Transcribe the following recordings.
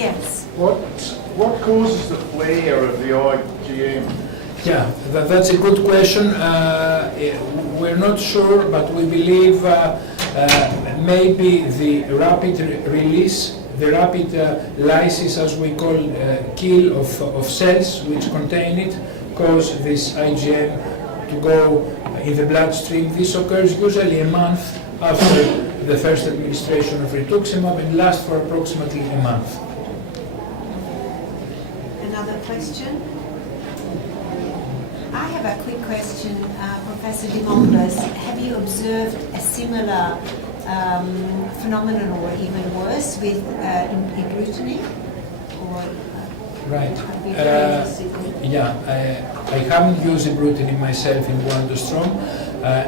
Yes. What causes the flare of the IgM? Yeah, that's a good question. We're not sure, but we believe maybe the rapid release, the rapid lysis, as we call kill of cells which contain it, cause this IgM to go in the bloodstream. This occurs usually a month after the first administration of rituximab and lasts for approximately a month. Another question? I have a quick question, Professor Dimopoulos. Have you observed a similar phenomenon, or even worse, with ibrutinib? Right. Yeah, I haven't used ibrutinib myself in Waldenstrom,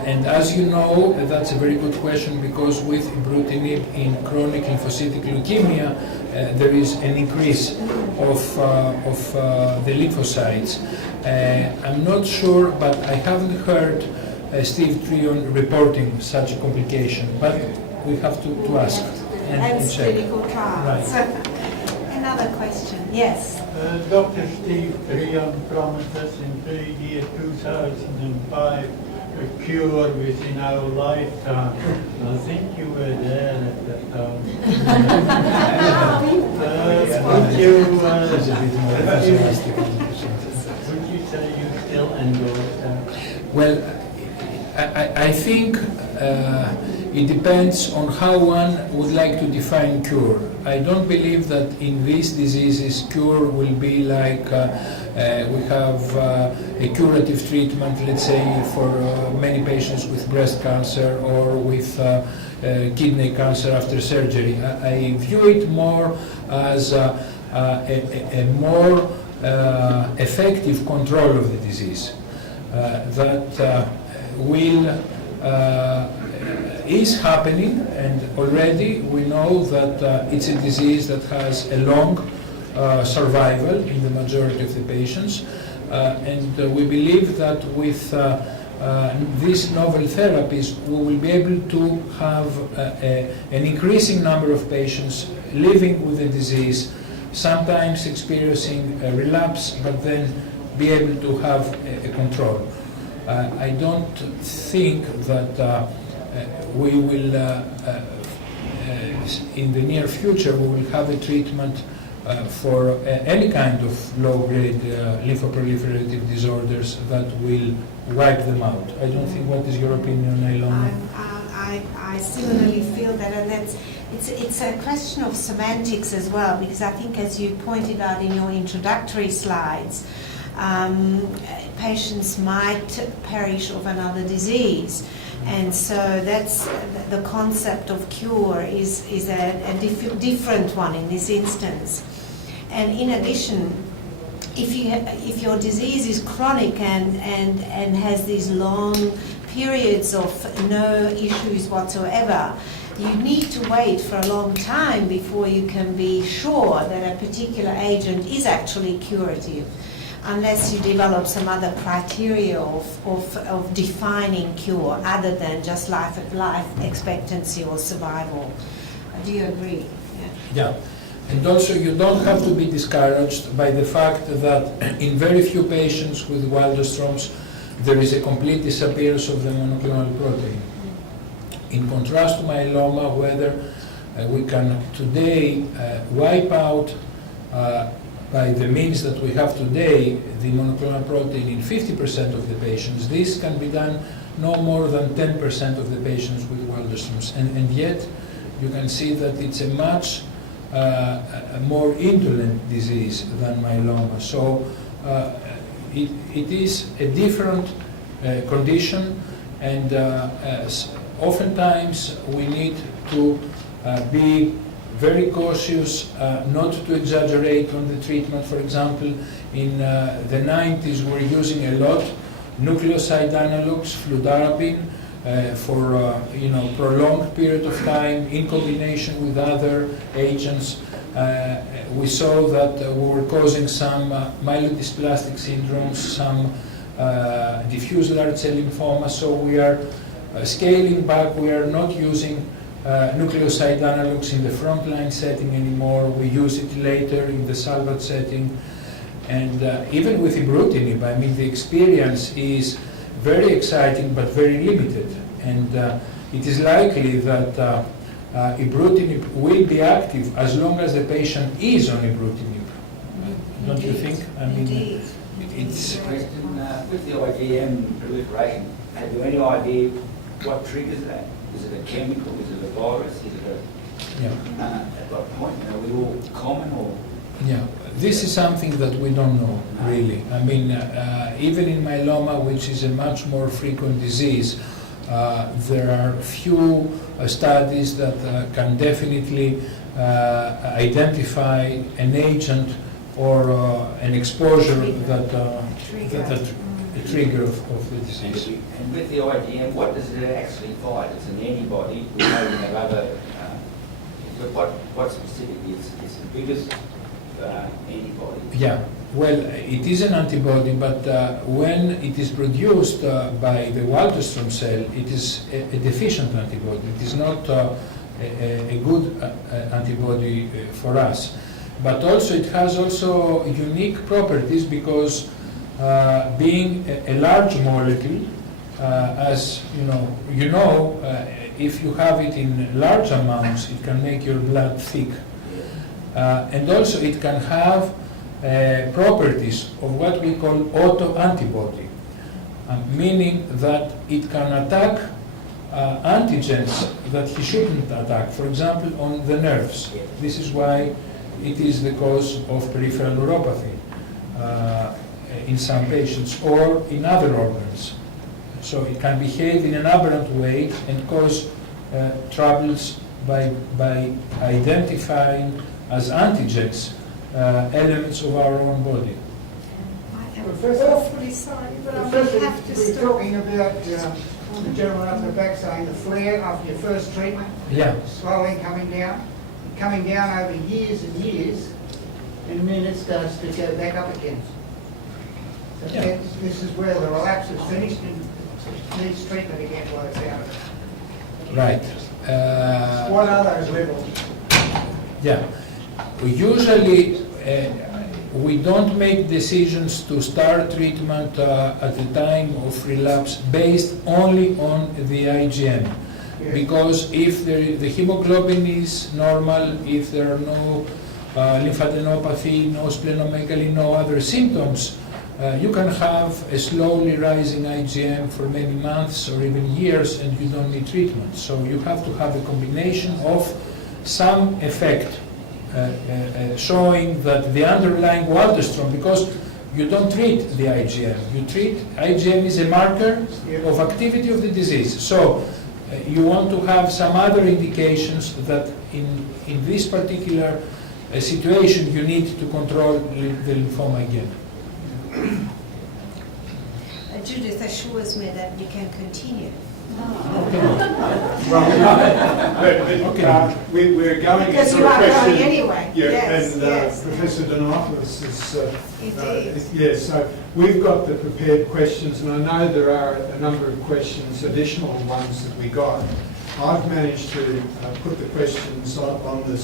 and as you know, that's a very good question, because with ibrutinib in chronic lymphocytic leukemia, there is an increase of the lymphocytes. I'm not sure, but I haven't heard Steve Trion reporting such a complication, but we have to ask and check. Clinical trials. Right. Another question, yes. Dr. Steve Trion promised us in the year 2005 a cure within our lifetime. I think you were there at that time. Would you say you still endorse that? Well, I think it depends on how one would like to define cure. I don't believe that in these diseases cure will be like we have a curative treatment, let's say, for many patients with breast cancer or with kidney cancer after surgery. I view it more as a more effective control of the disease that is happening, and already we know that it's a disease that has a long survival in the majority of the patients, and we believe that with these novel therapies we will be able to have an increasing number of patients living with the disease, sometimes experiencing a relapse, but then be able to have a control. I don't think that we will, in the near future, we will have a treatment for any kind of low-grade lymphoproliferative disorders that will wipe them out. I don't think. What is your opinion, Ilona? I similarly feel that, and it's a question of semantics as well, because I think, as you pointed out in your introductory slides, patients might perish of another disease, and so that's the concept of cure is a different one in this instance. And in addition, if your disease is chronic and has these long periods of no issues whatsoever, you need to wait for a long time before you can be sure that a particular agent is actually curative, unless you develop some other criteria of defining cure other than just life expectancy or survival. Do you agree? Yeah. And also, you don't have to be discouraged by the fact that in very few patients with Waldenstrom's there is a complete disappearance of the monoclonal protein. In contrast to myeloma, whether we can today wipe out by the means that we have today the monoclonal protein in 50% of the patients, this can be done no more than 10% of the patients with Waldenstrom's, and yet you can see that it's a much more indolent disease than myeloma. So it is a different condition, and oftentimes we need to be very cautious not to exaggerate on the treatment. For example, in the 90s we were using a lot nucleoside analogues, fludarabine, for prolonged period of time in combination with other agents. We saw that we were causing some myelodysplastic syndromes, some diffuse large cell lymphoma, so we are scaling back. We are not using nucleoside analogues in the frontline setting anymore. We use it later in the salvage setting. And even with ibrutinib, I mean, the experience is very exciting but very limited. And it is likely that ibrutinib will be active as long as the patient is on ibrutinib. Don't you think? I mean, Indeed. it's... Question, with the IgM proliferation, have you any idea what triggers that? Is it a chemical? Is it a virus? Is it a... Yeah. At what point? Are we all common or... Yeah, this is something that we don't know, really. I mean, even in myeloma, which is a much more frequent disease, there are few studies that can definitely identify an agent or an exposure that a trigger of the disease. And with the IgM, what does it actually fight? It's an antibody. We know we have other... but what specifically is the biggest antibody? Yeah, well, it is an antibody, but when it is produced by the Waldenstrom cell, it is a deficient antibody. It is not a good antibody for us. But also it has also unique properties because being a large molecule, as you know, if you have it in large amounts, it can make your blood thick. And also it can have properties of what we call autoantibody, meaning that it can attack antigens that he shouldn't attack, for example, on the nerves. This is why it is the cause of peripheral neuropathy in some patients or in other organs. So it can behave in an aberrant way and cause troubles by identifying as antigens elements of our own body. I am Professor, awfully sorry, but I will Professor, have to we're stop. talking about the gentleman up the back saying the flare after your first treatment, Yeah. slowly coming down over years and years, and then it starts to go back up again. So Yeah. this is where the relapse is finished and needs treatment again while it's out of it. Right. What are those levels? Yeah. Usually, we don't make decisions to start treatment at the time of relapse based only on the IgM. Because if the hemoglobin is normal, if there are no lymphadenopathy, no splenomegaly, no other symptoms, you can have a slowly rising IgM for many months or even years and you don't need treatment. So you have to have a combination of some effect showing that the underlying Waldenstrom, because you don't treat the IgM, you treat, IgM is a marker of activity of the disease. So you want to have some other indications that in this particular situation you need to control the lymphoma again. Judith assures me that you can continue. We're going Because into you a are question. going anyway. Yeah, Yes, and yes. Professor Dimopoulos is... Indeed. yeah, so we've got the prepared questions, and I know there are a number of questions, additional ones that we got. I've managed to put the questions on the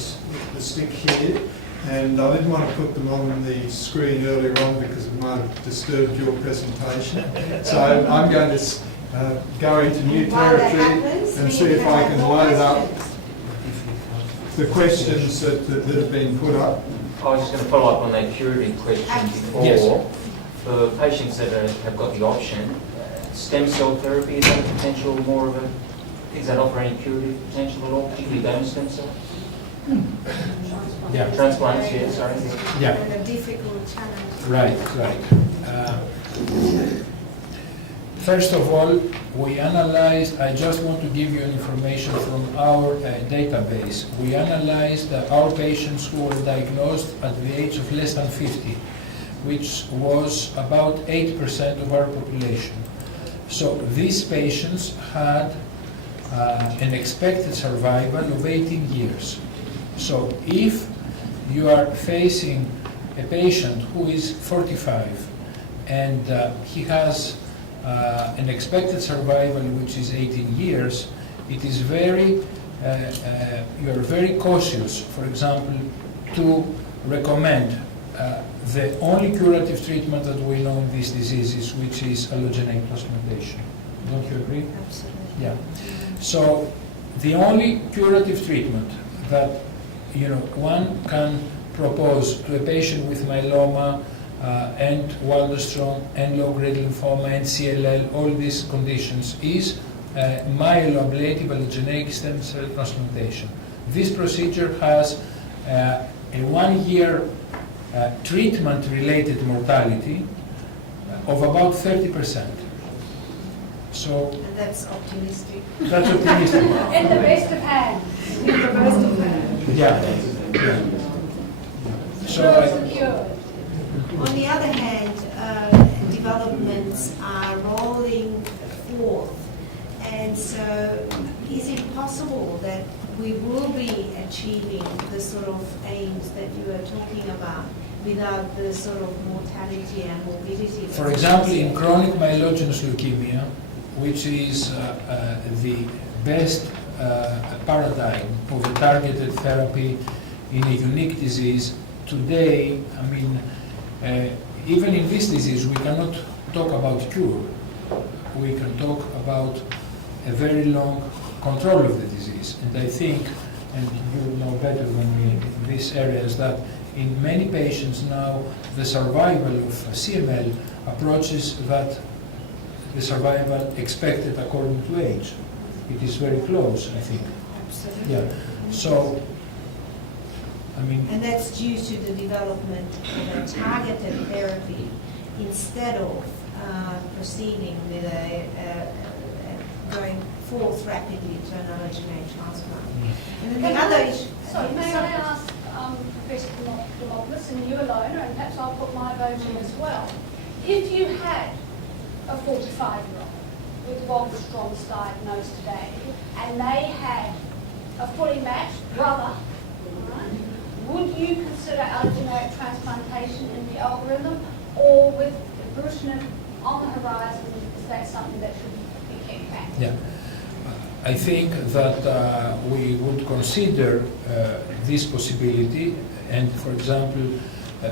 stick here, and I didn't want to put them on the screen earlier on because it might have disturbed your presentation. So I'm going to go into new While that territory happens, and we see if can I have can more load up questions. the questions that have been put up. I was just going to follow up on that curative question before. Yes. For patients that have got the option, stem cell therapy, is that a potential more of a, does that offer any curative potential at all, particularly donor stem cell? Yeah. Transplants, yeah, sorry. Yeah. And a difficult challenge. Right. First of all, we analyzed, I just want to give you information from our database. We analyzed our patients who were diagnosed at the age of less than 50, which was about 8% of our population. So these patients had an expected survival of 18 years. So if you are facing a patient who is 45 and he has an expected survival which is 18 years, it is very you are very cautious, for example, to recommend the only curative treatment that we know in these diseases, which is allogeneic transplantation. Don't you agree? Absolutely. Yeah. So the only curative treatment that one can propose to a patient with myeloma and Waldenstrom and low-grade lymphoma and CLL, all these conditions, is myeloablative allogeneic stem cell transplantation. This procedure has a 1 year treatment-related mortality of about 30%. So And that's optimistic. that's optimistic. In the best of hands. In the best of hands. Yeah. So Cures and cures. On the other hand, developments are rolling forth, and so is it possible that we will be achieving the sort of aims that you are talking about without the sort of mortality and morbidity? for example, in chronic myelogenous leukemia, which is the best paradigm of a targeted therapy in a unique disease, today, I mean, even in this disease, we cannot talk about cure. We can talk about a very long control of the disease. And I think, and you know better than me in this area, is that in many patients now, the survival of CML approaches that the survival expected according to age. It is very close, I think. Absolutely. Yeah. So, I mean, And that's due to the development of a targeted therapy instead of proceeding with going forth rapidly to an allogeneic transplant. And then the other issue. Sorry, may I ask Professor Dimopoulos, and you alone, and perhaps I'll put my vote in as well. If you had a 45-year-old with Waldenstrom's diagnosed today, and they had a fully matched brother, right, would you consider allogeneic transplantation in the algorithm, or with ibrutinib on the horizon, is that something that should be kept back? yeah. I think that we would consider this possibility, and for example,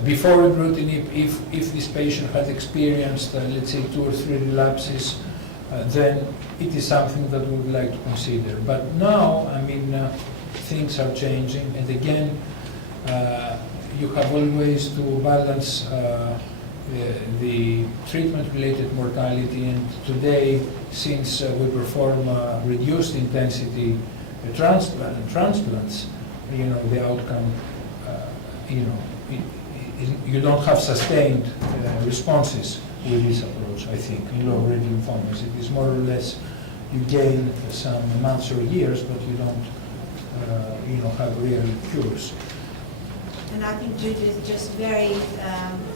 before ibrutinib, if this patient had experienced, let's say, 2 or 3 relapses, then it is something that we would like to consider. But now, I mean, things are changing, and again, you have always to balance the treatment-related mortality, and today, since we perform reduced intensity transplants, the outcome, you don't have sustained responses with this approach, I think, in low-grade lymphomas. It is more or less, you gain some months or years, but you don't, have real cures. And I think Judith just very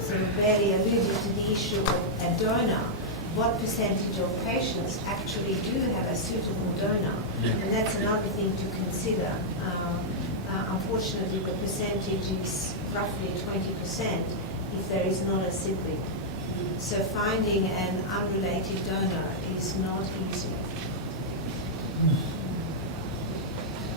sort of barely alluded to the issue of a donor. What percentage of patients actually do have a suitable donor? Yeah. And that's another thing to consider. Unfortunately, the percentage is roughly 20% if there is not a sibling. So finding an unrelated donor is not easy.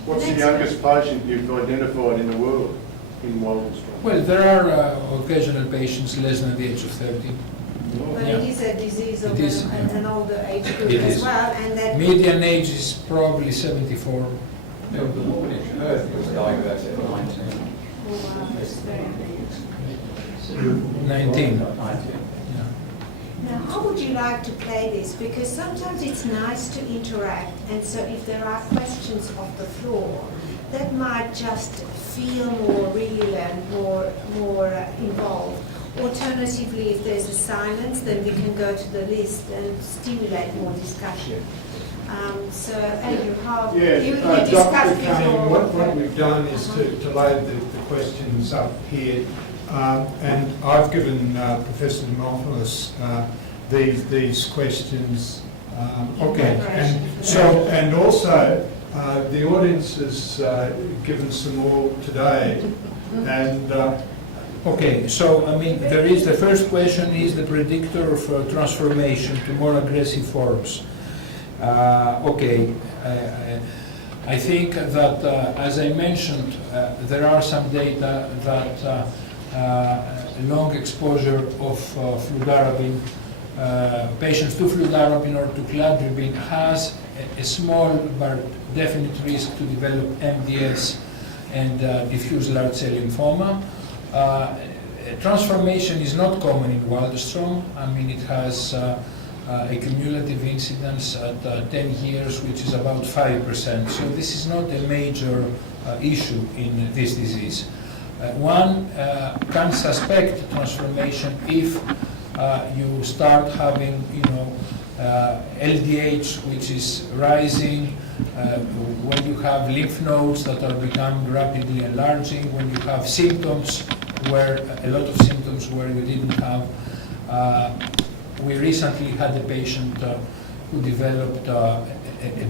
What's the youngest patient you've identified in the world in Waldenstrom? Well, there are occasional patients less than the age of 30. But Yeah. it is a disease of It is, an older age group It as is. well, and that Median age is probably 74. The mortgage was diagnosed at 19. it's very 19. 19. Yeah. Now, how would you like to play this? Because sometimes it's nice to interact, and so if there are questions off the floor, that might just feel more real and more involved. Alternatively, if there's a silence, then we can go to the list and stimulate more discussion. So, Andrew, how you discussed Dr. before. Cunningham, what we've done is to load the questions up here, and I've given Professor Dimopoulos these questions. Okay, And also, the audience has given some more today, and Okay, so I mean, there is the first question is the predictor of transformation to more aggressive forms. I think that, as I mentioned, there are some data that long exposure of fludarabine, patients to fludarabine or to cladribine has a small but definite risk to develop MDS and diffuse large cell lymphoma. Transformation is not common in Waldenstrom. I mean, it has a cumulative incidence at 10 years, which is about 5%. So this is not a major issue in this disease. One can suspect transformation if you start having, LDH which is rising, when you have lymph nodes that are becoming rapidly enlarging, when you have symptoms where a lot of symptoms where you didn't have. We recently had a patient who developed a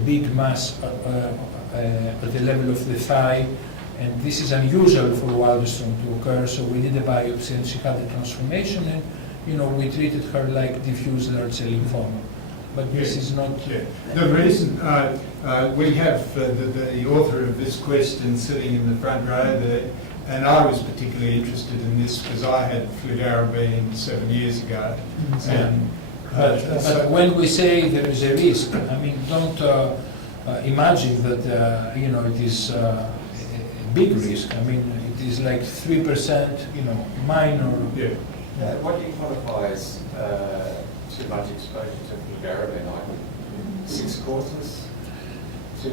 big mass at the level of the thigh, and this is unusual for Waldenstrom to occur, so we did a biopsy and she had a transformation, and we treated her like diffuse large cell lymphoma. But this is not... Yeah. The reason we have the author of this question sitting in the front row there, and I was particularly interested in this because I had fludarabine 7 years ago. And, but when we say there is a risk, I mean, don't imagine that it is a big risk. I mean, it is like 3%, minor. Yeah. What do you qualify as too much exposure to fludarabine? Like 6 courses?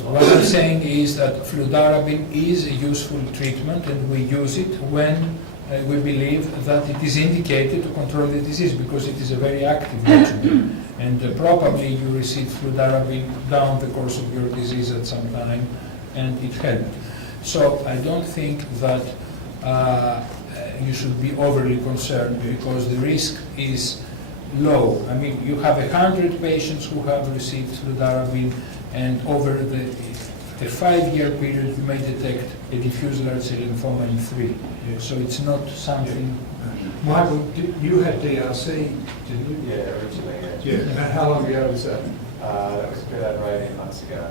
What I'm saying is that fludarabine is a useful treatment, and we use it when we believe that it is indicated to control the disease, because it is a very active regimen. And probably you receive fludarabine down the course of your disease at some time, and it helped. So I don't think that you should be overly concerned, because the risk is low. I mean, you have 100 patients who have received fludarabine, and over the 5-year period you may detect a diffuse large cell lymphoma in 3. Yeah. So it's not something... Michael, you had DRC, didn't you? Yeah, originally, yeah. Yeah. And how long ago was that? That was a bit over 18 months ago.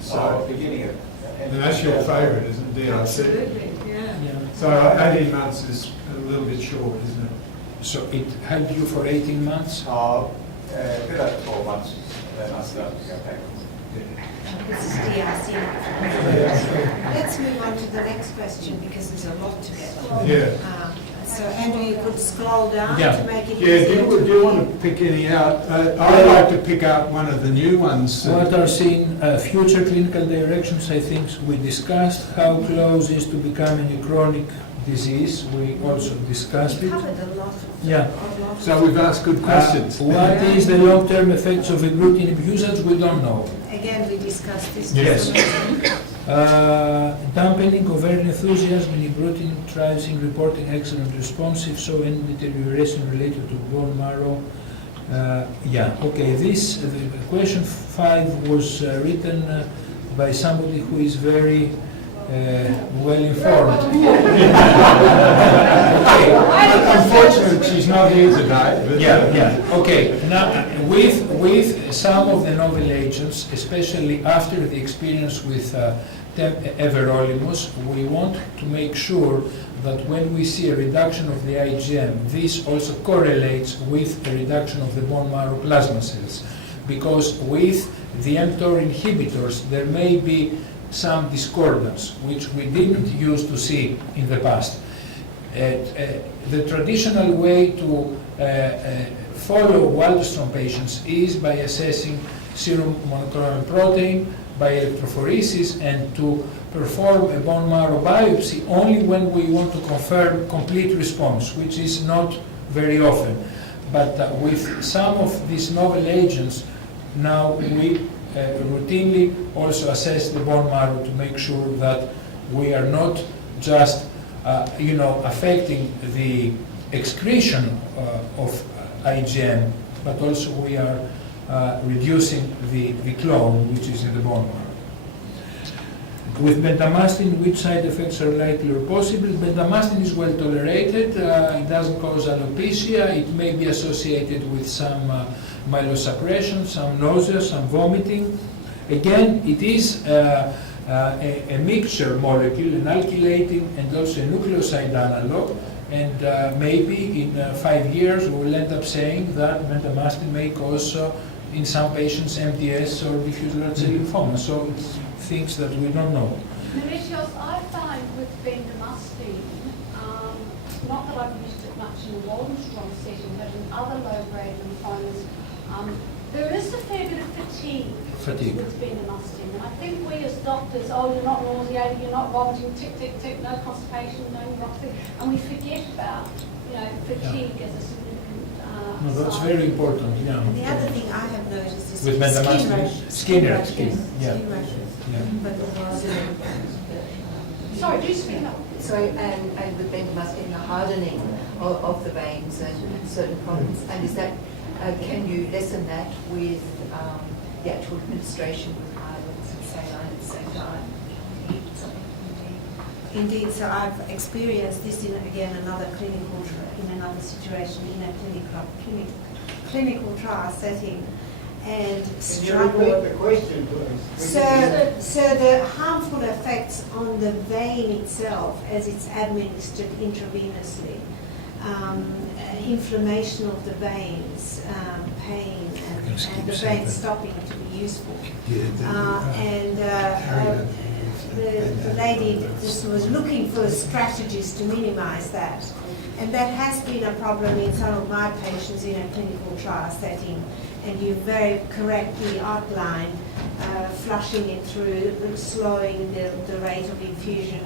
So, beginning of... and that's your favourite, isn't it, DRC? Absolutely, yeah. So 18 months is a little bit short, isn't it? So it helped you for 18 months? A bit over 12 months, then I started to go back. This is DRC. Let's move on to the next question, because there's a lot to get on. Yeah. So Andrew, you could scroll down Yeah. to make it Yeah, easier. do you want to pick any out? I'd like to pick out one of the new ones. What are seen future clinical directions? I think we discussed how close is to becoming a chronic disease. We also discussed We it. covered a lot of Yeah. So we've asked good questions. What is the long-term effects of agglutinin usage? We don't know. Again, we discussed this. Yes. information. Dampening ovarian enthusiasm in agglutinin trials in reporting excellent response, if so, any deterioration related to bone marrow. Okay, this question 5 was written by somebody who is very well informed. Unfortunately, she's not here tonight. But Okay. Now, with some of the novel agents, especially after the experience with everolimus, we want to make sure that when we see a reduction of the IgM, this also correlates with a reduction of the bone marrow plasma cells. Because with the mTOR inhibitors, there may be some discordance, which we didn't used to see in the past. The traditional way to follow Waldenstrom patients is by assessing serum monoclonal protein by electrophoresis, and to perform a bone marrow biopsy only when we want to confirm complete response, which is not very often. But with some of these novel agents, now we routinely also assess the bone marrow to make sure that we are not just affecting the excretion of IgM, but also we are reducing the clone which is in the bone marrow. With bendamustine, which side effects are likely or possible? Bendamustine is well tolerated. It doesn't cause alopecia. It may be associated with some myelosuppression, some nausea, some vomiting. Again, it is a mixture molecule, an alkylating and also a nucleoside analog, and maybe in 5 years we will end up saying that bendamustine may cause, in some patients, MDS or diffuse large cell lymphoma. So it's things that we don't know. Meletios, I find with bendamustine, not that I've used it much in the Waldenstrom setting, but in other low-grade lymphomas, there is a fair bit of fatigue with bendamustine. And I think we as doctors, oh, you're not nauseated, you're not vomiting, tick, tick, tick, no constipation, no neuropathy, and we forget about, fatigue as a significant No, that's side. very important, yeah. And the other thing I have noticed is With bendamustine, skin yeah. rashes. Yeah. But Sorry, do speak up. So, and with bendamustine, the hardening of the veins and certain problems, and is that, can you lessen that with the actual administration with iodines and saline at the same time? indeed, so I've experienced this in, again, another in another situation, in a clinical trial setting, and Can you repeat the question, please? So the harmful effects on the vein itself as it's administered intravenously, inflammation of the veins, pain, and the vein stopping to be useful. The lady just was looking for strategies to minimize that. And that has been a problem in some of my patients in a clinical trial setting. And you very correctly outlined flushing it through, slowing the rate of infusion,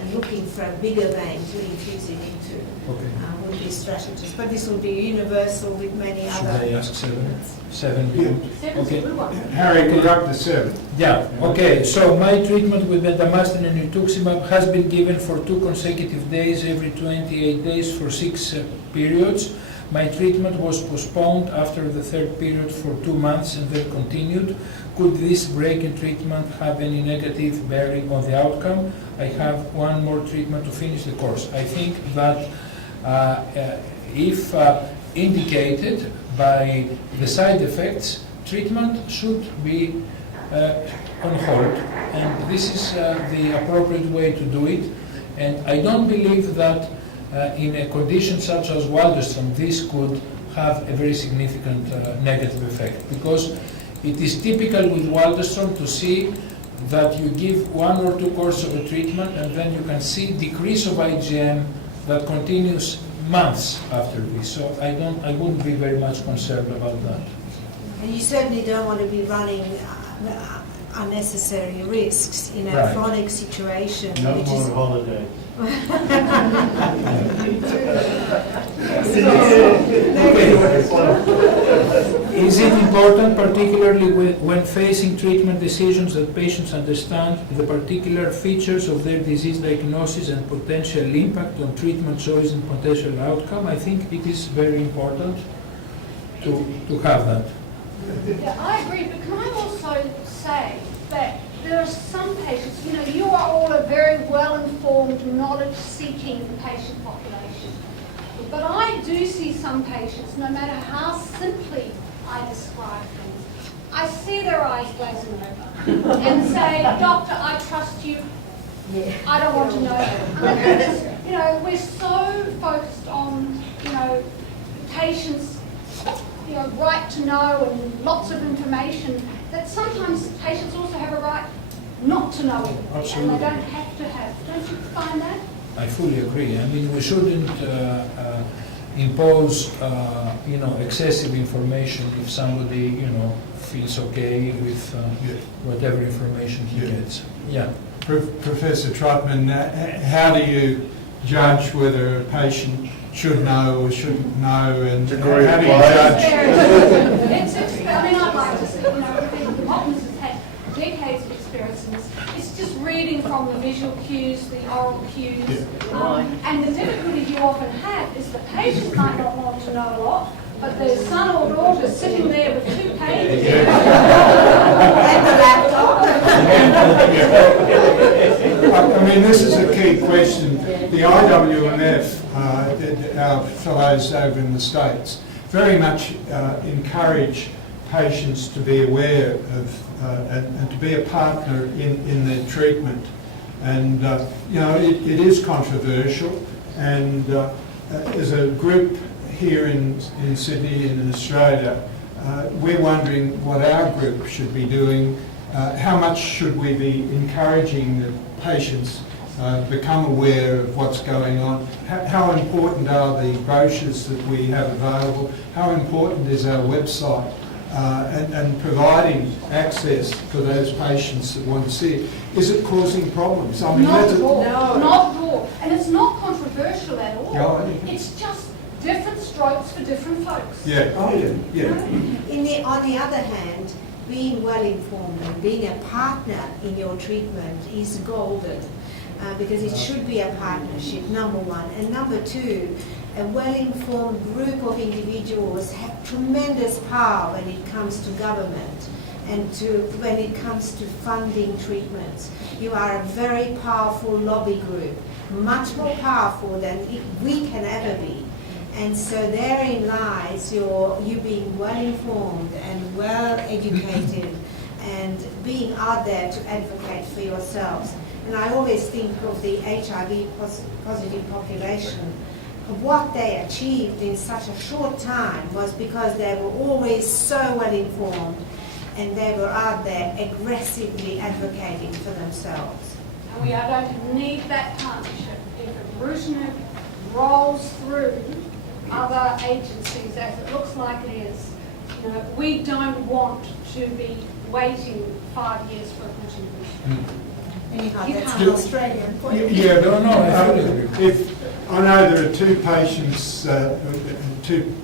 and looking for a bigger vein to infuse it into. Okay. Would be strategies. But this will be universal with many Should other. I ask seven? Seven. Seven's Okay. a good one. Harry, conduct the 7. Yeah, okay, so my treatment with bendamustine and rituximab has been given for 2 consecutive days, every 28 days for 6 periods. My treatment was postponed after the 3rd period for 2 months and then continued. Could this break in treatment have any negative bearing on the outcome? I have 1 more treatment to finish the course. I think that if indicated by the side effects, treatment should be on hold, and this is the appropriate way to do it. And I don't believe that in a condition such as Waldenstrom, this could have a very significant negative effect, because it is typical with Waldenstrom to see that you give 1 or 2 courses of a treatment and then you can see decrease of IgM that continues months after this. So I wouldn't be very much concerned about that. And you certainly don't want to be running unnecessary risks in a Right. chronic situation. No which more is holidays. Is it important, particularly when facing treatment decisions, that patients understand the particular features of their disease diagnosis and potential impact on treatment choice and potential outcome? I think it is very important to have that. Yeah, I agree, but can I also say that there are some patients, you are all a very well-informed, knowledge-seeking patient population. But I do see some patients, no matter how simply I describe things, I see their eyes glazing over and say, "Doctor, I trust you. I don't want to know." And I think it's, we're so focused on, patients, right to know and lots of information, that sometimes patients also have a right not to know everything, Absolutely. and they don't have to have. Don't you find that? I fully agree. I mean, we shouldn't impose, excessive information if somebody, feels okay with whatever information he gets. Yeah. Professor Trotman, how do you judge whether a patient should know or shouldn't know, and Degree how of do you bias. judge? I'd like to say, Dimopoulos has had decades of experience in this. It's just reading from the visual cues, the oral cues. And the difficulty you often have is the patient might not want to know a lot, but their son or daughter sitting there with 2 pages and the laptop. I mean, this is a key question. The IWMF, our fellows over in the States, very much encourage patients to be aware of and to be a partner in their treatment. And it is controversial, and as a group here in Sydney and in Australia, we're wondering what our group should be doing. How much should we be encouraging the patients become aware of what's going on? How important are the brochures that we have available? How important is our website and providing access for those patients that want to see it? Is it causing problems? I mean, Not at all. No. Not at all. And it's not controversial at all. No. It's just different strokes for different folks. Yeah. Oh, yeah. On the other hand, being well informed and being a partner in your treatment is golden, because it should be a partnership, number one. And number two, a well-informed group of individuals have tremendous power when it comes to government and when it comes to funding treatments. You are a very powerful lobby group, much more powerful than we can ever be. And so therein lies you being well informed and well educated and being out there to advocate for yourselves. And I always think of the HIV positive population. What they achieved in such a short time was because they were always so well informed and they were out there aggressively advocating for themselves. And we are going to need that partnership. If Bruton rolls through other agencies, as it looks like it is, we don't want to be waiting 5 years for a Bruton. Anyhow, You that's can't. an Australian point. Yeah, No, no, I fully agree. If I know there are two patients, two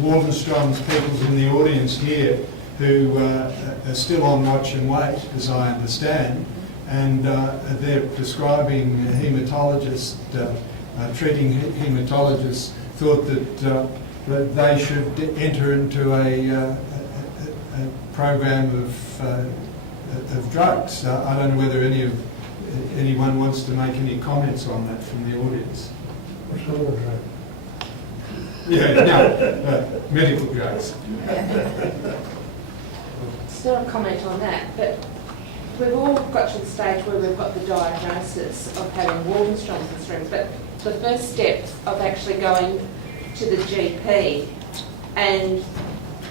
Waldenstrom's peoples in the audience here who are still on watch and wait, as I understand, and they're prescribing haematologists, treating haematologists thought that they should enter into a program of drugs. I don't know whether anyone wants to make any comments on that from the audience. What's the law drug? Yeah, no, medical drugs. It's not a comment on that, but we've all got to the stage where we've got the diagnosis of having Waldenstrom syndrome, but the first step of actually going to the GP, and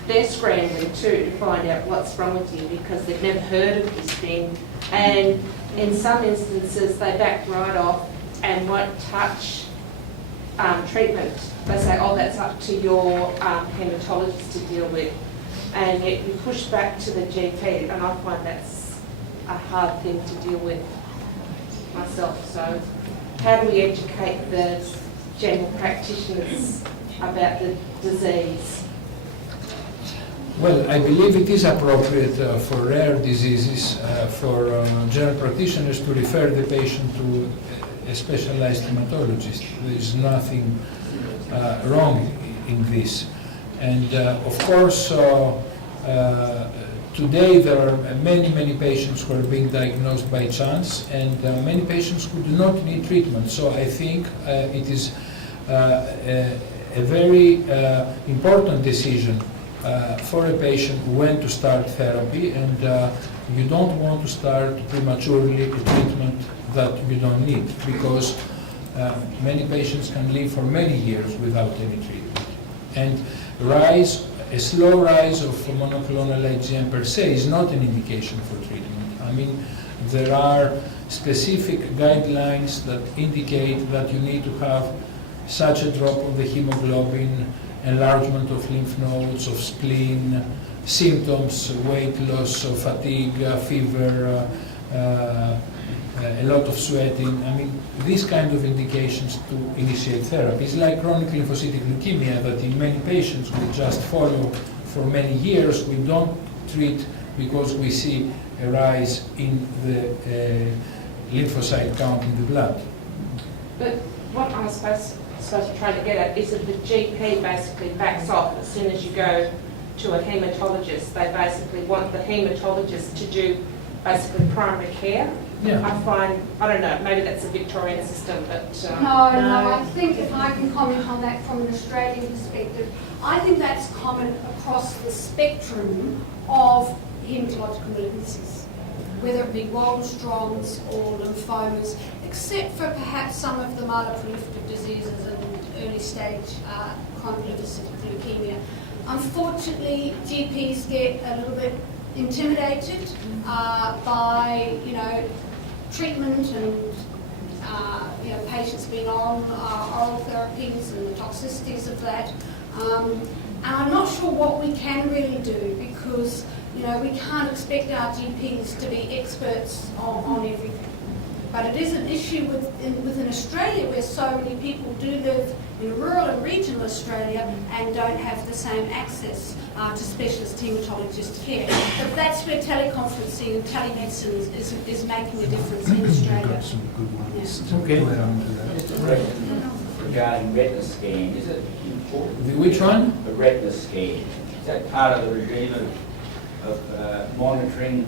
they're scrambling too to find out what's wrong with you because they've never heard of this thing, and in some instances they back right off and won't touch treatment. They say, oh, that's up to your haematologist to deal with, and yet you push back to the GP, and I find that's a hard thing to deal with myself. So how do we educate the general practitioners about the disease? Well, I believe it is appropriate for rare diseases for general practitioners to refer the patient to a specialized hematologist. There is nothing wrong in this. And of course, today there are many patients who are being diagnosed by chance, and many patients who do not need treatment. So I think it is a very important decision for a patient when to start therapy, and you don't want to start prematurely a treatment that you don't need, because many patients can live for many years without any treatment. And a slow rise of monoclonal IgM per se is not an indication for treatment. I mean, there are specific guidelines that indicate that you need to have such a drop of the hemoglobin, enlargement of lymph nodes, of spleen, symptoms, weight loss, of fatigue, fever, a lot of sweating. I mean, these kind of indications to initiate therapy. It's like chronic lymphocytic leukemia that in many patients we just follow for many years. We don't treat because we see a rise in the lymphocyte count in the blood. But what I'm supposed to try to get at is that the GP basically backs off as soon as you go to a haematologist. They basically want the haematologist to do basically primary care. Yeah. I find, I don't know, maybe that's a Victorian system, but... No, I think if I can comment on that from an Australian perspective, I think that's common across the spectrum of hematological malignancies, whether it be Waldenstrom's or lymphomas, except for perhaps some of the myeloproliferative diseases and early stage chronic lymphocytic leukemia. Unfortunately, GPs get a little bit intimidated by, treatment and patients being on oral therapies and the toxicities of that. And I'm not sure what we can really do, because we can't expect our GPs to be experts on everything. But it is an issue within Australia, where so many people do live in rural and regional Australia and don't have the same access to specialist haematologist care. But that's where teleconferencing and telemedicine is making a difference in Australia. Okay. Just a question regarding retina scan. Is it important? Which one? The retina scan. Is that part of the regime of monitoring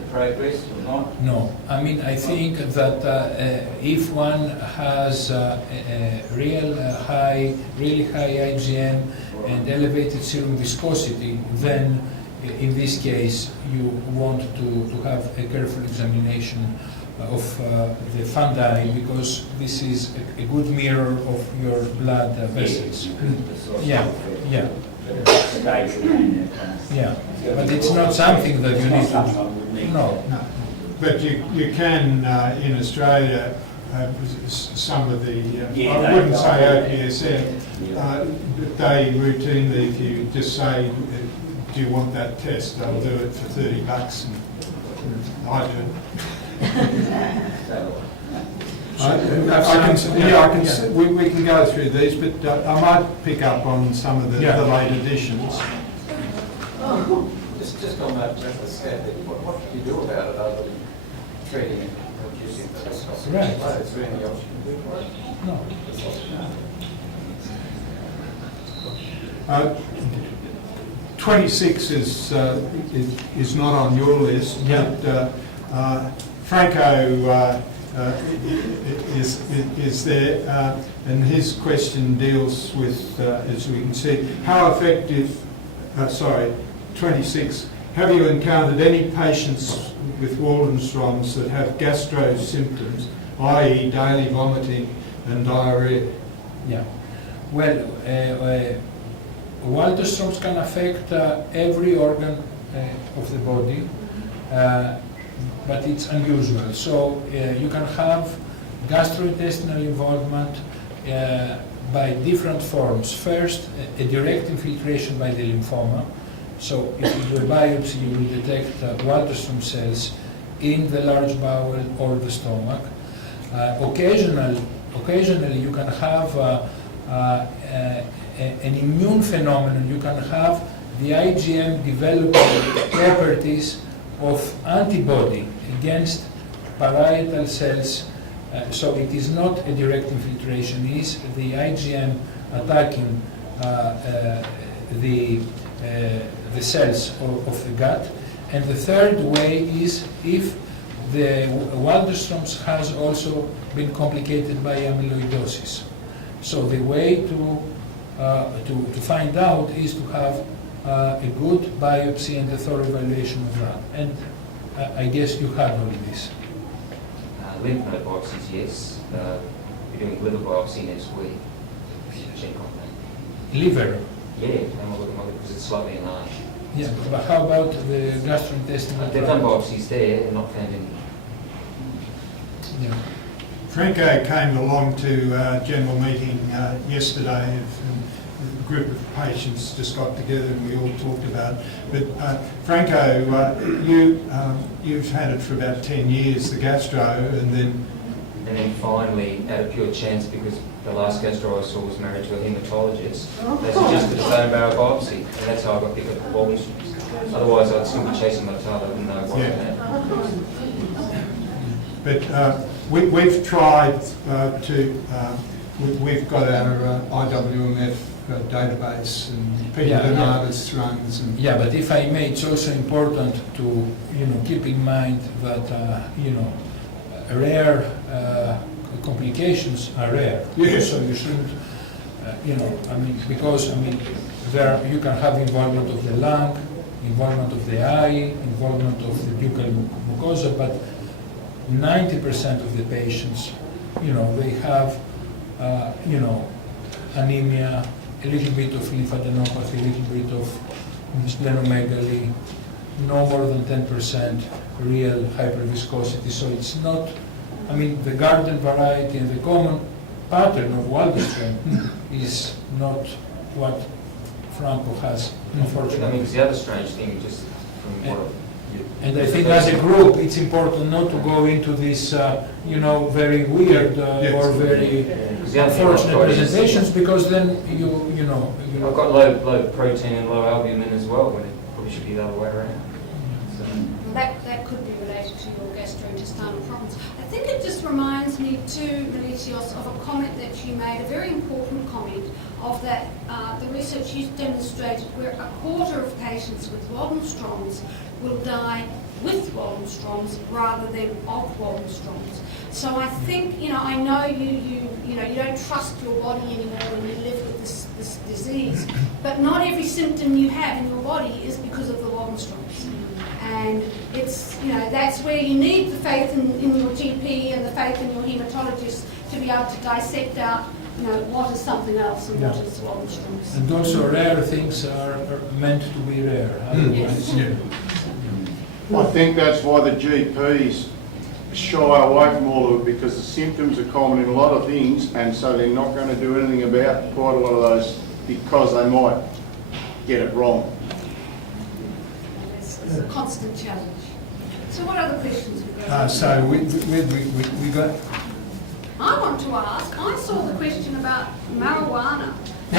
the progress or not? No. I mean, I think that if one has a really high IgM and elevated serum viscosity, then in this case you want to have a careful examination of the fundi, because this is a good mirror of your blood vessels. Yeah. Yeah, but it's not something that you need to do. No. But you can, in Australia, some of the, I wouldn't say OPSM, but they routinely, if you just say, do you want that test, they'll do it for $30 and I do. We can go through these, but I might pick up on some of the late additions. Just on that retina scan, what do you do about it other than treating it and reducing the viscosity? Right. Is there any option to do it? No. 26 is not on your list, but Franco is there, and his question deals with, as we can see, how effective, 26, have you encountered any patients with Waldenstrom's that have gastro symptoms, i.e. daily vomiting and diarrhea? Yeah. Well, Waldenstrom's can affect every organ of the body, but it's unusual. So you can have gastrointestinal involvement by different forms. First, a direct infiltration by the lymphoma. So if you do a biopsy, you will detect Waldenstrom cells in the large bowel or the stomach. Occasionally you can have an immune phenomenon. You can have the IgM developing properties of antibody against parietal cells. So it is not a direct infiltration, it is the IgM attacking the cells of the gut. And the third way is if the Waldenstrom's has also been complicated by amyloidosis. So the way to find out is to have a good biopsy and a thorough evaluation of that. And I guess you have all this. Lymph node biopsies, yes. We're doing liver biopsy next week. Check on that. Liver? Yeah, and we'll look at it because it's slightly enlarged. Yeah, but how about the gastrointestinal? They've done biopsies there, not found any. Yeah. Franco came along to a general meeting yesterday, and a group of patients just got together and we all talked about it. But Franco, you've had it for about 10 years, the gastro, and then finally, out of pure chance, because the last gastro I saw was married to a haematologist, they suggested a bone marrow biopsy, and that's how I got picked up the Waldenstrom's. Otherwise, I'd still be chasing my tail. I wouldn't know what I had. But we've tried we've got our IWMF database, and Peter Bernardus runs. And yeah, but if I may, it's also important to keep in mind that rare complications are rare. Yes. So you shouldn't, because there you can have involvement of the lung, involvement of the eye, involvement of the buccal mucosa, but 90% of the patients, they have, anemia, a little bit of lymphadenopathy, a little bit of splenomegaly, no more than 10% real hyperviscosity. So it's not, the garden variety and the common pattern of Waldenstrom is not what Franco has, unfortunately. Because the other strange thing, just from what and I think as a group, it's important not to go into this, very weird or very unfortunate presentations, because then I've got low protein and low albumin as well, when it probably should be the other way around. So. That could be related to your gastrointestinal problems. I think it just reminds me too, Meletios, of a comment that you made, a very important comment, of that the research you demonstrated where a quarter of patients with Waldenstrom's will die with Waldenstrom's rather than of Waldenstrom's. So I think, I know you don't trust your body anymore when you live with this disease, but not every symptom you have in your body is because of the Waldenstrom's. And it's, that's where you need the faith in your GP and the faith in your haematologist to be able to dissect out, what is something else and what is Waldenstrom's. And also rare things are meant to be rare. Otherwise, I think that's why the GPs shy away from all of it, because the symptoms are common in a lot of things, and so they're not going to do anything about quite a lot of those because they might get it wrong. It's a constant challenge. So what other questions have we got? So we got. I want to ask, I saw the question about marijuana. Do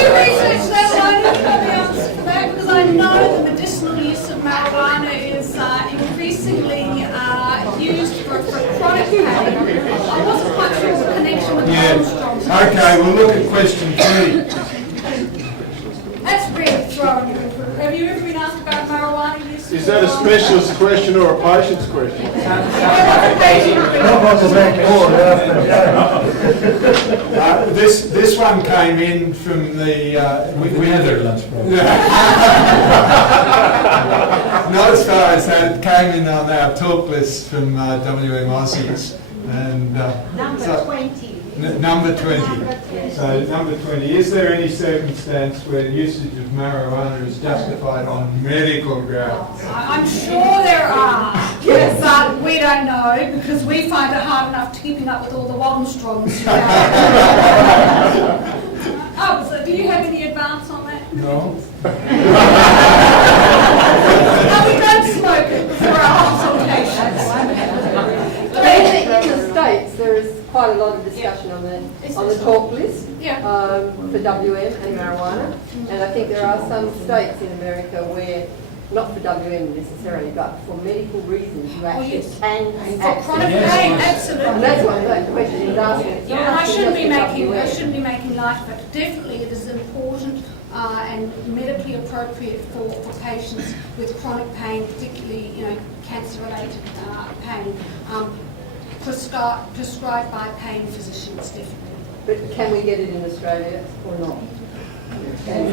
you research that? I don't know the answer for that, because I know the medicinal use of marijuana is increasingly used for chronic pain. I wasn't quite sure the connection with Waldenstrom's. Okay, we'll look at question 3. That's really throwing you. Have you ever been asked about marijuana use? Is that a specialist question or a patient's question? This one came in from the Netherlands, probably. Not as far as that. It came in on our talk list from WMozzies, and Number 20. Number 20. So number 20. Is there any circumstance where usage of marijuana is justified on medical grounds? I'm sure there are, but we don't know because we find it hard enough keeping up with all the Waldenstrom's. Oh, so do you have any advance on that? No. No, we don't smoke it before our consultations. In the States, there is quite a lot of discussion on the talk list for WM and marijuana, and I think there are some states in America where, not for WM necessarily, but for medical reasons, you actually can for chronic pain, absolutely. And that's what the question is asking. Yeah, I shouldn't be making light of it. Definitely, it is important and medically appropriate for patients with chronic pain, particularly cancer-related pain. Prescribed by pain physicians, definitely. But can we get it in Australia or not? I'm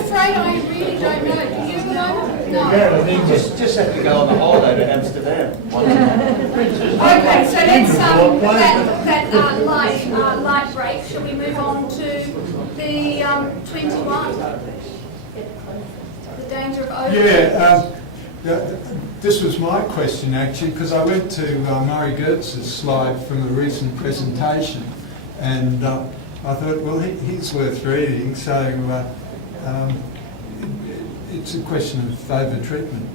afraid I really don't know. Do you know? No. Yeah, I think just have to go on the holiday to Amsterdam. Okay, so let's that light break. Shall we move on to the 21? The danger of overdose. This was my question actually, because I went to Murray Gertz's slide from a recent presentation, and I thought, well, he's worth reading. So it's a question of over-treatment.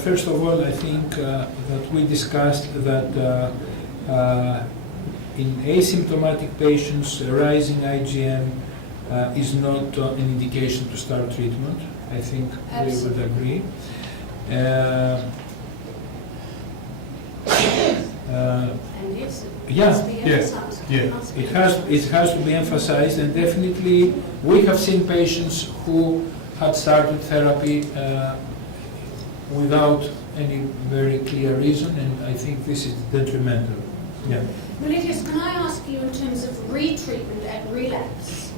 First of all, I think that we discussed that in asymptomatic patients, rising IgM is not an indication to start treatment. I think we would agree. And it has to be emphasized, and definitely we have seen patients who had started therapy without any very clear reason, and I think this is detrimental. Yeah. Meletios, can I ask you in terms of retreatment and relapse,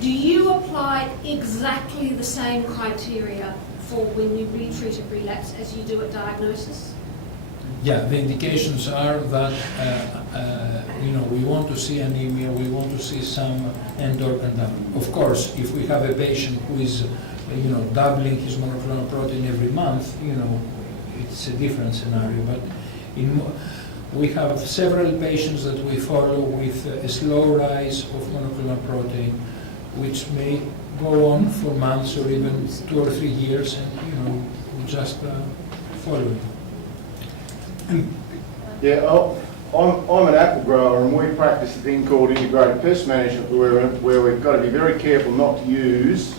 do you apply exactly the same criteria for when you retreat at relapse as you do at diagnosis? Yeah, the indications are that we want to see anemia, we want to see some end organ damage. Of course, if we have a patient who is doubling his monoclonal protein every month, it's a different scenario. But we have several patients that we follow with a slow rise of monoclonal protein, which may go on for months or even 2 or 3 years, and we just follow it. Yeah, I'm an apple grower, and we practice a thing called integrated pest management, where we've got to be very careful not to use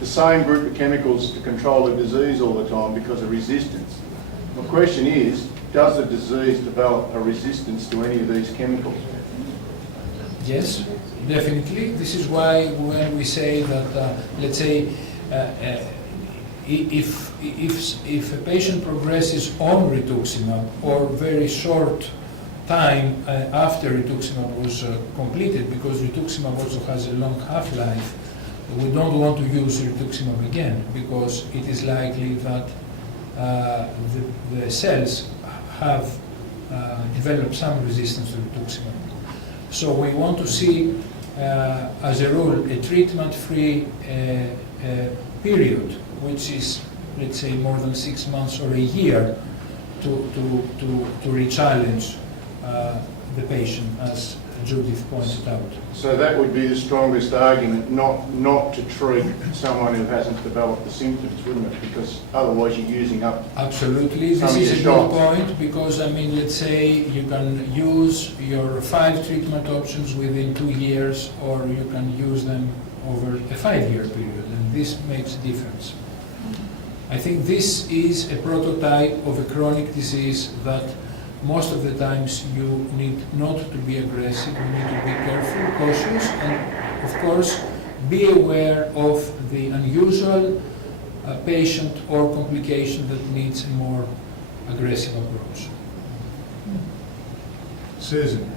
the same group of chemicals to control the disease all the time because of resistance. My question is, does the disease develop a resistance to any of these chemicals? Yes, definitely. This is why when we say that, let's say, if a patient progresses on rituximab or very short time after rituximab was completed, because rituximab also has a long half-life, we don't want to use rituximab again, because it is likely that the cells have developed some resistance to rituximab. So we want to see, as a rule, a treatment-free period, which is, let's say, more than 6 months or a year, to re-challenge the patient, as Judith pointed out. So that would be the strongest argument, not to treat someone who hasn't developed the symptoms, wouldn't it? Because otherwise you're using up. Absolutely, some this of is a your good shots. point, because let's say you can use your 5 treatment options within 2 years, or you can use them over a 5-year period, and this makes a difference. I think this is a prototype of a chronic disease that most of the times you need not to be aggressive, you need to be careful, cautious, and of course be aware of the unusual patient or complication that needs a more aggressive approach. Susan.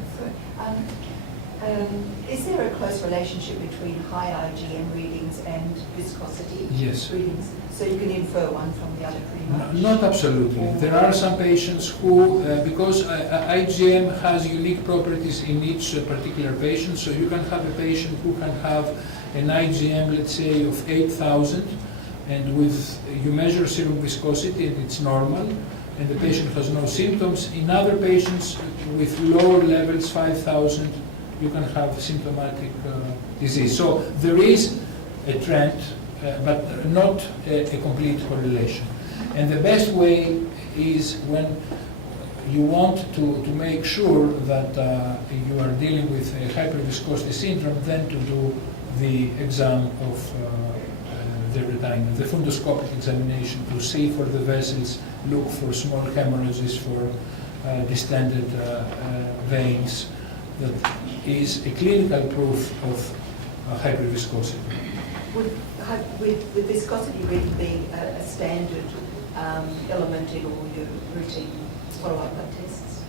Is there a close relationship between high IgM readings and viscosity Yes. readings? So you can infer one from the other pretty much? Not absolutely. There are some patients who, because IgM has unique properties in each particular patient, so you can have a patient who can have an IgM, let's say, of 8,000, and you measure serum viscosity and it's normal, and the patient has no symptoms. In other patients with lower levels, 5,000, you can have symptomatic disease. So there is a trend, but not a complete correlation. And the best way is when you want to make sure that you are dealing with a hyperviscosity syndrome, then to do the exam of the retina, the fundoscopic examination, to see for the vessels, look for small hemorrhages, for distended veins. That is a clinical proof of hyperviscosity. Would viscosity reading be a standard element in all your routine follow-up blood tests?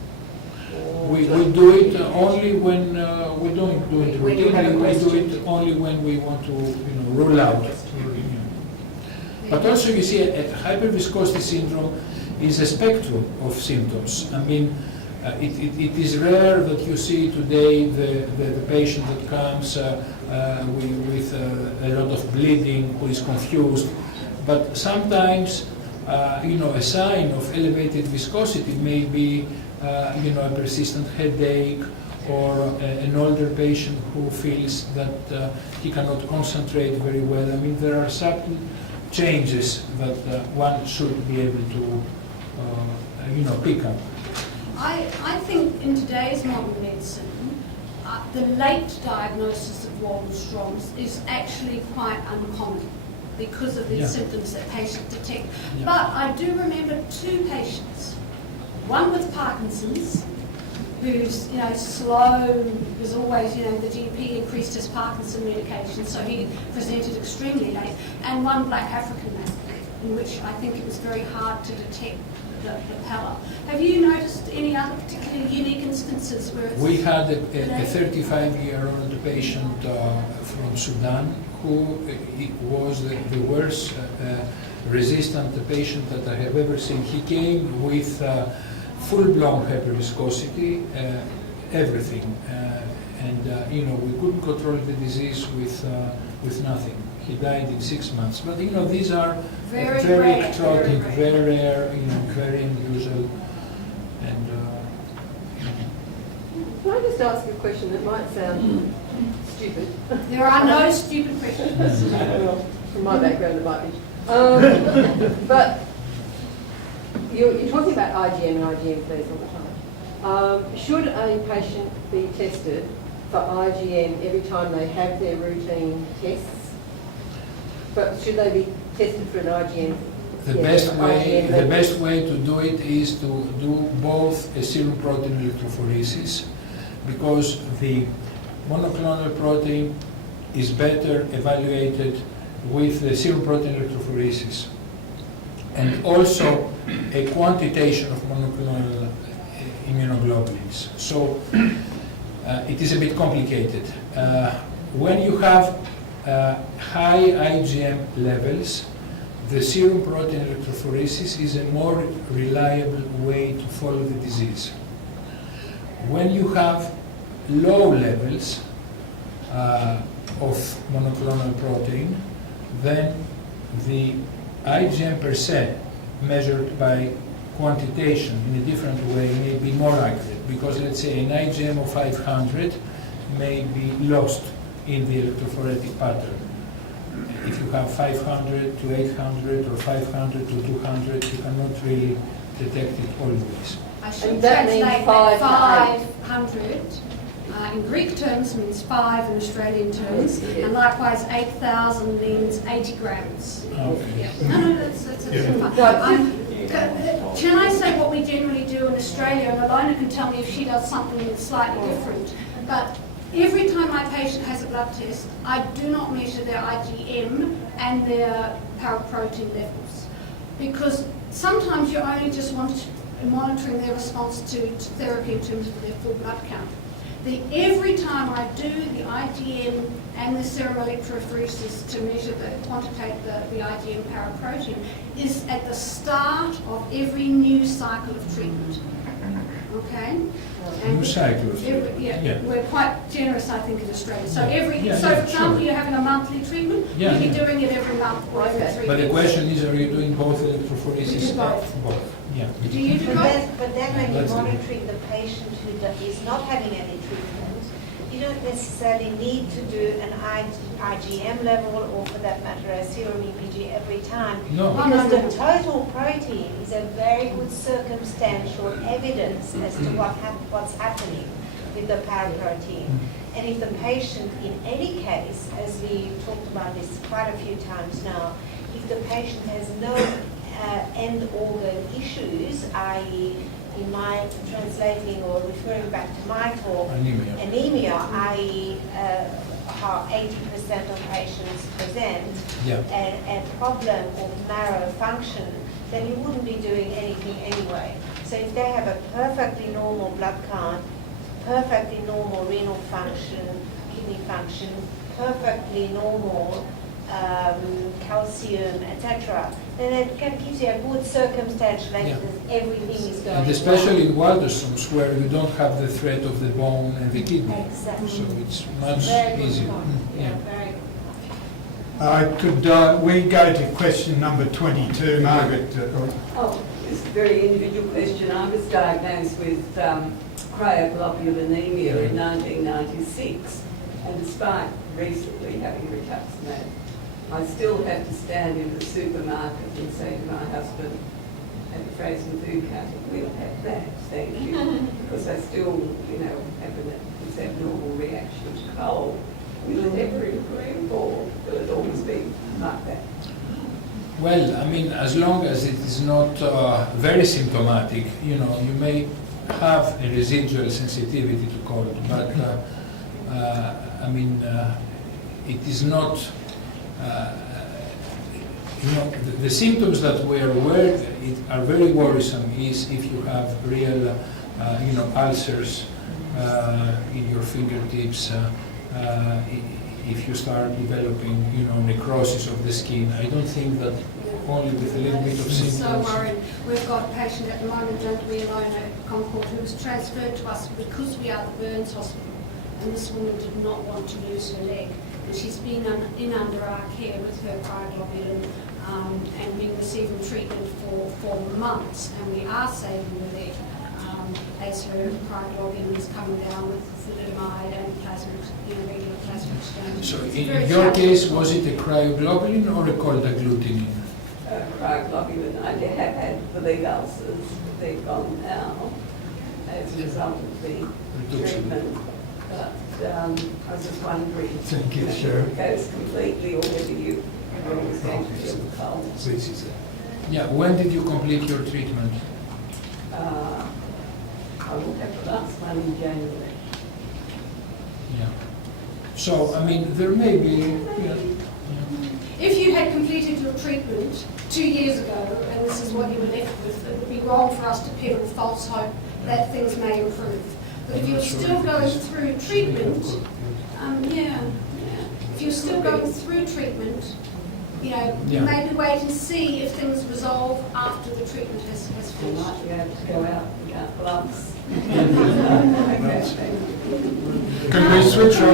We do it only when we don't do it When you have a routinely. We do question. it only when we want to, rule out. But also, you see, a hyperviscosity syndrome is a spectrum of symptoms. I mean, it is rare that you see today the patient that comes with a lot of bleeding, who is confused. But sometimes, a sign of elevated viscosity may be, a persistent headache, or an older patient who feels that he cannot concentrate very well. I mean, there are subtle changes that one should be able to, pick up. I think in today's modern medicine, the late diagnosis of Waldenstrom's is actually quite uncommon because of the symptoms that patients detect. Yeah. But I do remember 2 patients, one with Parkinson's, who's slow, was always, the GP increased his Parkinson medication, so he presented extremely late, and one black African man. in which I think it was very hard to detect the pallor. Have you noticed any other particularly unique instances where it's... We had a 35-year-old patient from Sudan who was the worst resistant patient that I have ever seen. He came with full-blown hyperviscosity, everything, and we couldn't control the disease with nothing. He died in 6 months. But these are very exotic, very rare, very unusual, and Can I just ask a question that might sound stupid? There are no stupid questions. Well, from my background, it might be. But you're talking about IgM and IgM flares all the time. Should a patient be tested for IgM every time they have their routine tests? But should they be tested for an IgM? the best way to do it is to do both a serum protein electrophoresis, because the monoclonal protein is better evaluated with the serum protein electrophoresis, and also a quantitation of monoclonal immunoglobulins. So it is a bit complicated. When you have high IgM levels, the serum protein electrophoresis is a more reliable way to follow the disease. When you have low levels of monoclonal protein, then the IgM per se, measured by quantitation in a different way, may be more accurate, because let's say an IgM of 500 may be lost in the electrophoretic pattern. If you have 500 to 800 or 500 to 200, you cannot really detect it always. I should And that means translate 500 in Greek terms means 5 in Australian terms, and likewise 8,000 means 80 grams. Okay. Yeah. No, that's fine. Can I say what we generally do in Australia, and Ilona can tell me if she does something that's slightly different, but every time my patient has a blood test, I do not measure their IgM and their paraprotein levels, because sometimes you only just want monitoring their response to therapy in terms of their full blood count. Every time I do the IgM and the serum electrophoresis to measure quantitate the IgM paraprotein is at the start of every new cycle of treatment. Okay? New cycles. Yeah, we're quite generous, I think, in Australia. So for example, you're having a monthly treatment, you'll be doing it every month or every 3 weeks. But the question is, are you doing both electrophoresis? Both. Yeah. Do you do both? But then when you're monitoring the patient who is not having any treatment, you don't necessarily need to do an IgM level, or for that matter a serum EPG every time. No. Because the total protein is a very good circumstantial evidence as to what's happening with the paraprotein. And if the patient, in any case, as we talked about this quite a few times now, if the patient has no end organ issues, i.e. in my translating or referring back to my talk, anemia, i.e. how 80% of patients present a problem of marrow function, then you wouldn't be doing anything anyway. So if they have a perfectly normal blood count, perfectly normal renal function, kidney function, perfectly normal calcium, etc., then it can give you a good circumstantial evidence that everything is going And especially in Waldenstrom's, where you don't have the threat of the bone and the kidney. Exactly. So it's much easier. Very Could we go to question number 22, Margaret? Oh, it's a very individual question. I was diagnosed with cryoglobulinemia in 1996, and despite recently having rituximab, I still have to stand in the supermarket and say to my husband at the frozen food counter, "We'll have that, thank you," because I still, have this abnormal reaction to cold. Will it ever improve, or will it always be like that? Well, I mean, as long as it is not very symptomatic, you may have a residual sensitivity to cold, but it is not You know, the symptoms that we are aware are very worrisome is if you have real, ulcers in your fingertips, if you start developing, necrosis of the skin. I don't think that only with a little bit of symptoms. So worried. We've got a patient at the moment, don't we, alone at Concord, who was transferred to us because we are the burns hospital, and this woman did not want to lose her leg. And she's been under our care with her cryoglobulin and been receiving treatment for months, and we are saving the leg as her cryoglobulin is coming down with thalidomide and plasma, regular plasma exchange. So in your case, was it a cryoglobulin or a cold agglutinin? Cryoglobulin. I have had the leg ulcers, but they've gone now as a result of the treatment. But I was just wondering if it goes completely or whether you are always going to feel the cold. Yeah, when did you complete your treatment? I will have the last one in January. Yeah. So, I mean, there may be... If you had completed your treatment 2 years ago, and this is what you were left with, it would be wrong for us to peddle false hope that things may improve. But if you're still going through treatment, if you're still going through treatment, maybe wait and see if things resolve after the treatment has I finished. might be able to go out without gloves. Can we switch off?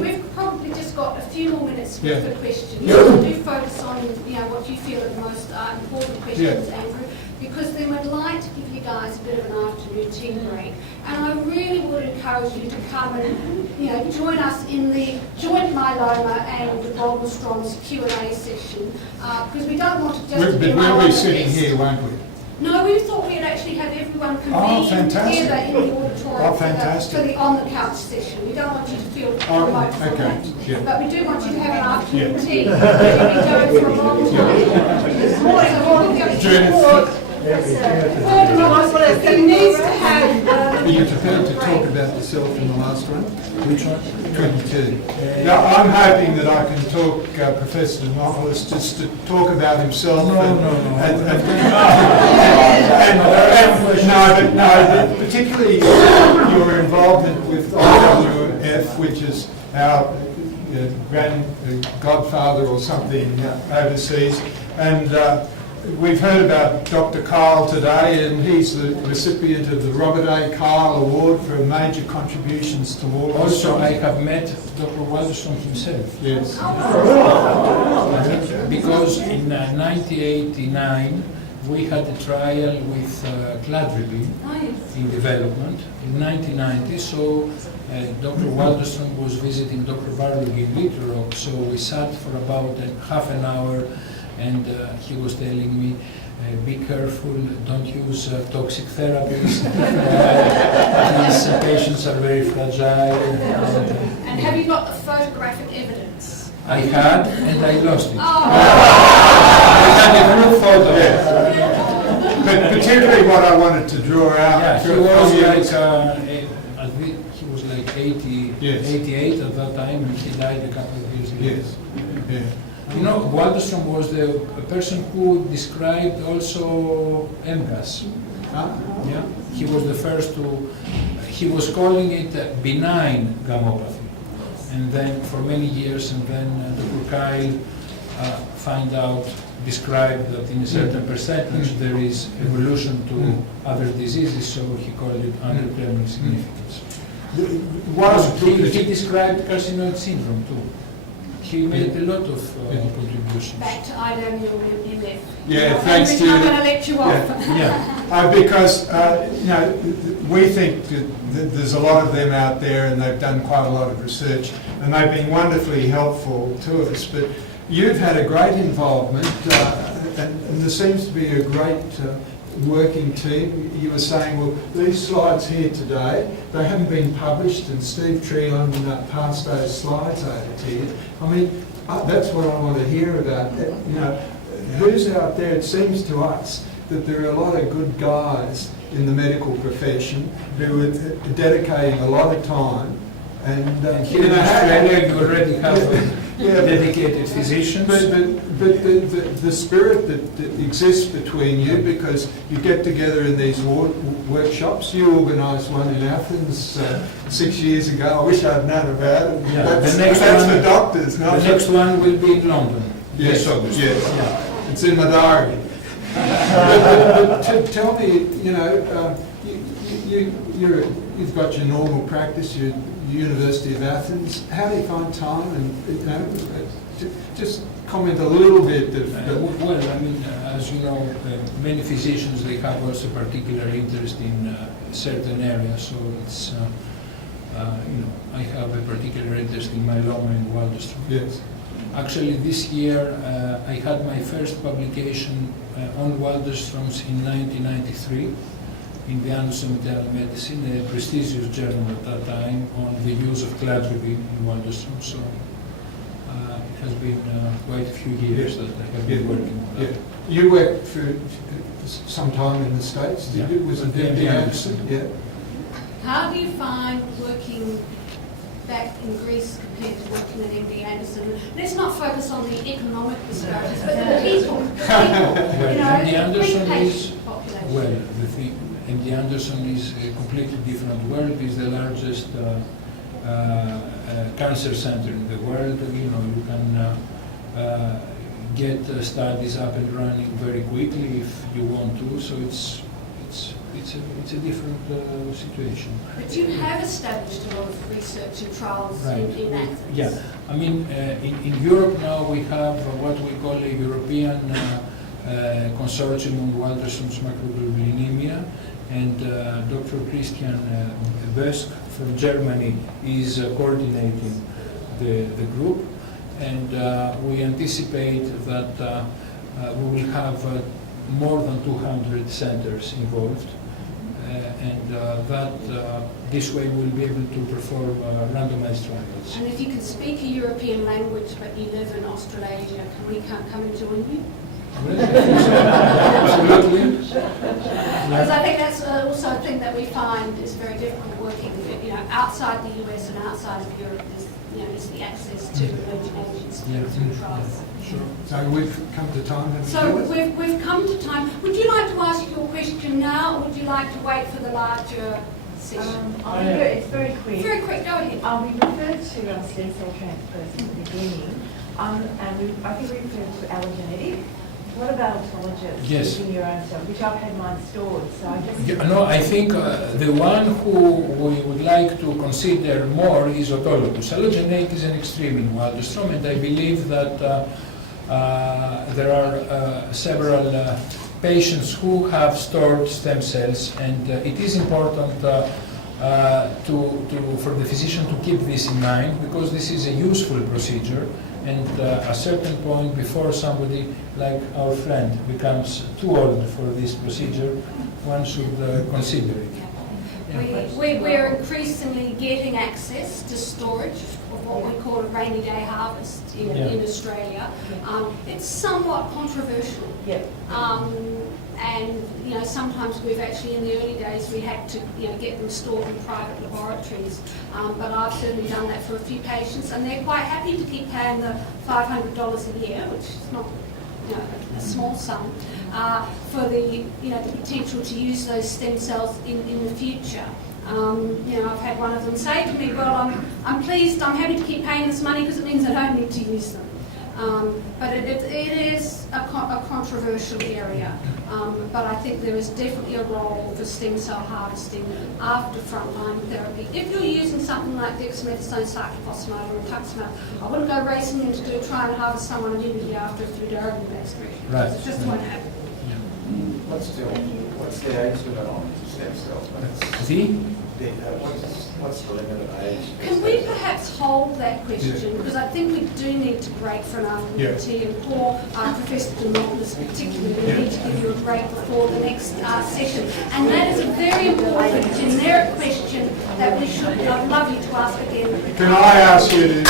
We've probably just got a few more minutes for questions. Yeah. So do focus on what you feel are the most important questions, Andrew, because then we'd like to give you guys a bit of an afternoon tea break. And I really would encourage you to come and join us in the joint myeloma and the Waldenstrom's Q&A session, because we don't want to just be We'll be sitting here, won't we? No, we thought we'd actually have everyone Oh, convene fantastic. together in the auditorium fantastic. for the on-the-couch session. We don't want you to feel Oh, remote from okay, that. yeah. But we do want you to have an afternoon Yeah. tea. We've been going for a long time. Judith, He needs to have... are you prepared to talk about yourself in the last one? Which one? 22. Now, I'm hoping that I can talk Professor Dimopoulos just to talk about himself. No, particularly your involvement with IWF, which is our godfather or something overseas. And we've heard about Dr. Kyle today, and he's the recipient of the Robert A. Kyle Award for major contributions to Waldenstrom. Also, I have met Dr. Waldenstrom himself. Yes. Because in 1989, we had a trial with cladribine in development in 1990. So Dr. Waldenstrom was visiting Dr. Barlow in Little Rock. So we sat for about half an hour, and he was telling me, be careful, don't use toxic therapies. These patients are very fragile. And have you got the photographic evidence? I had, and I lost it. Oh. I had a group photo. But particularly what I wanted to draw out... he was like 80, Yes. 88 at that time, and he died a couple of years later. Yes. Yeah. You know, Waldenstrom was the person who described also MGAS. Yeah, he was the first to. He was calling it benign gammopathy, and then for many years, and then Dr. Kyle described that in a certain percentage there is evolution to other diseases, so he called it undetermined significance. He described carcinoid syndrome too. He made a lot of contributions. Back to IWMF. Yeah, thanks to you. I'm going to let you off. Because we think that there's a lot of them out there, and they've done quite a lot of research, and they've been wonderfully helpful to us. But you've had a great involvement, and there seems to be a great working team. You were saying, well, these slides here today, they haven't been published, and Steve Treon passed those slides over to you. I mean, that's what I want to hear about. Who's out there? It seems to us that there are a lot of good guys in the medical profession who are dedicating a lot of time. And here in Australia, you already have dedicated physicians. But the spirit that exists between you, because you get together in these workshops. You organised one in Athens 6 years ago. I wish I'd known about it. Yeah, That's, the next that's one, for doctors, not the next one will be in London. Yes, August. yes. Yeah. It's in my diary. but tell me, you've got your normal practice, your University of Athens. How do you find time? And just comment a little bit. Well, I mean, as you know, many physicians, they have also particular interest in certain areas. So it's, I have a particular interest in myeloma and Waldenstrom. Yes. Actually, this year I had my first publication on Waldenstrom's in 1993 in the Annals of Internal Medicine, a prestigious journal at that time, on the use of cladribine in Waldenstrom. So it has been quite a few years that I have been working on that. You worked for some time in the States, did you? Was it MD Anderson? Yeah. How do you find working back in Greece compared to working at MD Anderson? Let's not focus on the economic disparities, but the people. MD Anderson is, population. well, the thing, MD Anderson is a completely different world. It's the largest cancer center in the world. You can get studies up and running very quickly if you want to. So it's a different situation. But you have established a lot of research and trials in Athens. Yeah, I mean, in Europe now we have what we call a European consortium on Waldenstrom's macroglobulinemia, and Dr. Christian Bösk from Germany is coordinating the group, and we anticipate that we will have more than 200 centers involved, and that this way we'll be able to perform randomized trials. And if you can speak a European language but you live in Australasia, can we come and join you? Absolutely. Because I think that's also a thing that we find is very difficult working, outside the US and outside of Europe is the access to emerging agents to trials. Sure. So we've come to time. So we've come to time. Would you like to ask your question now, or would you like to wait for the larger session? It's very quick. Very quick, go ahead. We referred to stem cell transfers in the beginning, and I think we referred to allogenetic. What about autologous? Yes. Using your own cells, which I've had mine stored, so I guess... No, I think the one who we would like to consider more is autologous. Allogeneic is an extreme in Waldenstrom, and I believe that there are several patients who have stored stem cells, and it is important for the physician to keep this in mind, because this is a useful procedure, and at a certain point before somebody like our friend becomes too old for this procedure, one should consider it. We're increasingly getting access to storage of what we call a rainy day harvest in Australia. It's somewhat controversial. And sometimes we've actually, in the early days, we had to get them stored in private laboratories. But I've certainly done that for a few patients, and they're quite happy to keep paying the $500 a year, which is not a small sum, for the the potential to use those stem cells in the future. I've had one of them say to me, "Well, I'm pleased, I'm happy to keep paying this money because it means I don't need to use them." But it is a controversial area. But I think there is definitely a role for stem cell harvesting after frontline therapy. If you're using something like dexamethasone, cyclophosphamide, or rituximab, I wouldn't go racing in to try and harvest someone immediately after a fludarabine restoration. Right. It just won't happen. What's the age limit on stem cells? What's the limit of age? Can we perhaps hold that question? Because I think we do need to break for an argument tea, and poor Professor Dimopoulos particularly, we need to give you a break before the next session. And that is a very important generic question that we should, I'd love you to ask again. Can I ask you to...